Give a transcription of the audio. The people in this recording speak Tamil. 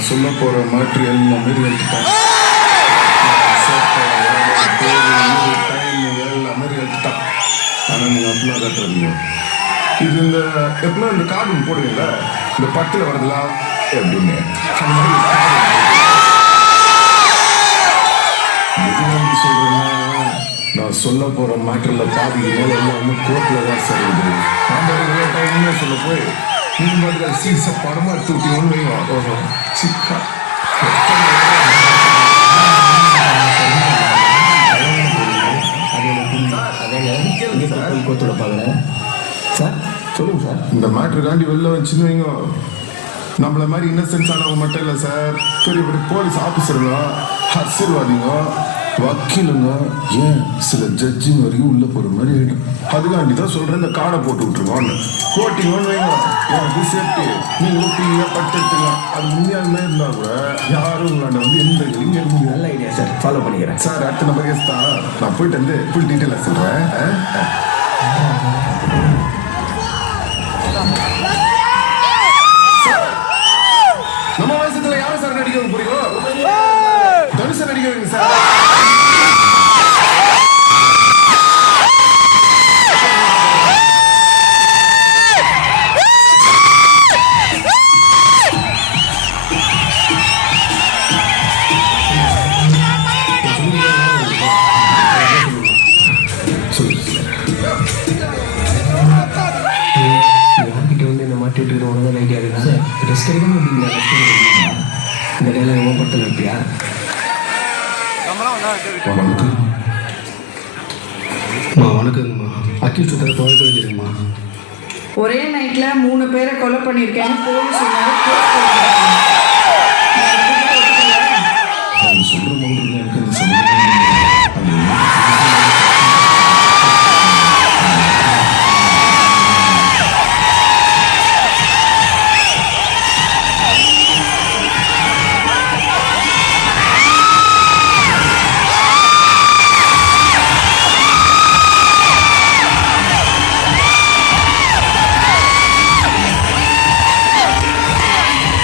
நான் சொல்ல போற மேட்ரு எல்லாமே எடுத்துட்டேன். எல்லாமே எடுத்துட்டேன். ஆனா நீங்க அப்படிலாம் கட்டுறீங்க. இது இந்த எப்படின்னா இந்த கார்டூன் போடுவீங்களா, இந்த பட்டில வரதுலாம் எப்படின்னு சொல்றேன்னா, நான் சொல்ல போற மேட்டர்ல பாதி மேல எல்லாமே கோர்ட்ல தான் சார் இருக்குது. உண்மையை சொல்ல போய் நீங்க மாதிரி சீச படமா தூக்கின்னு வைங்க சிக்கா கோத்தோட பாக்குறேன் சார். சொல்லுங்க சார். இந்த மேட்டருக்காண்டி வெளில வச்சுன்னு வைங்க, நம்மள மாதிரி இன்னசென்ஸ் ஆனவங்க மட்டும் இல்லை சார், பெரிய பெரிய போலீஸ் ஆஃபீஸருங்க, அரசியல்வாதிங்க, வக்கீலுங்க, ஏன் சில ஜட்ஜிங்க வரைக்கும் உள்ள போற மாதிரி ஆயிடும். அதுக்காண்டி தான் சொல்றேன், இந்த காடை போட்டு விட்டுருவோன்னு போட்டிங்கன்னு வைங்க, எனக்கு சேஃப்டி. நீங்களும் ஃப்ரீயா பட்டு எடுத்துக்கலாம். அது உண்மையாலுமே இருந்தா கூட யாரும் உங்களாண்ட வந்து எந்த இங்கே முடியும். நல்ல ஐடியா சார், ஃபாலோ பண்ணிக்கிறேன் சார். அடுத்த நம்பர் கேஸ் தான், நான் போயிட்டு வந்து ஃபுல் டீட்டெயிலாக சொல்றேன். நம்ம வயசுல யாரும் சார் நடிக்கிறது புரியும், தனுஷ நடிக்கிறீங்க சார். யார்கிட்ட வந்து இந்த மாட்டி விட்டு உனக்கு ஐடியா இருக்குதா சார்? ரெஸ்ட் எடுக்காம அப்படிங்களா? இந்த டைலாக் ரொம்ப படத்தில் இருப்பியா? வணக்கங்கம்மா. அக்யூஸ்ட் துவைக்க தெரியுமா? ஒரே நைட்ல 3 பேரை கொலை பண்ணியிருக்கேன்னு போலீஸ் சொன்னாரு.